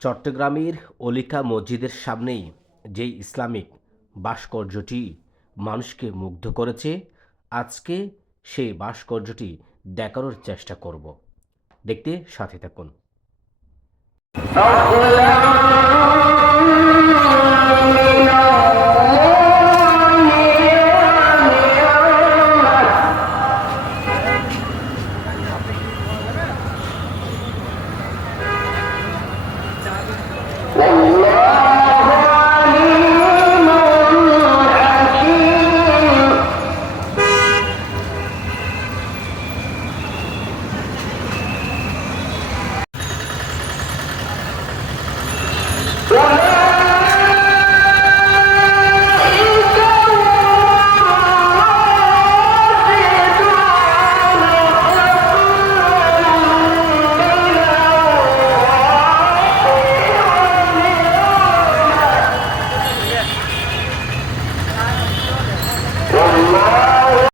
চট্টগ্রামের অলিকা মসজিদের সামনেই যে ইসলামিক ভাস্কর্যটি মানুষকে মুগ্ধ করেছে, আজকে সেই ভাস্কর্যটি দেখানোর চেষ্টা করব। দেখতে সাথে থাকুন। One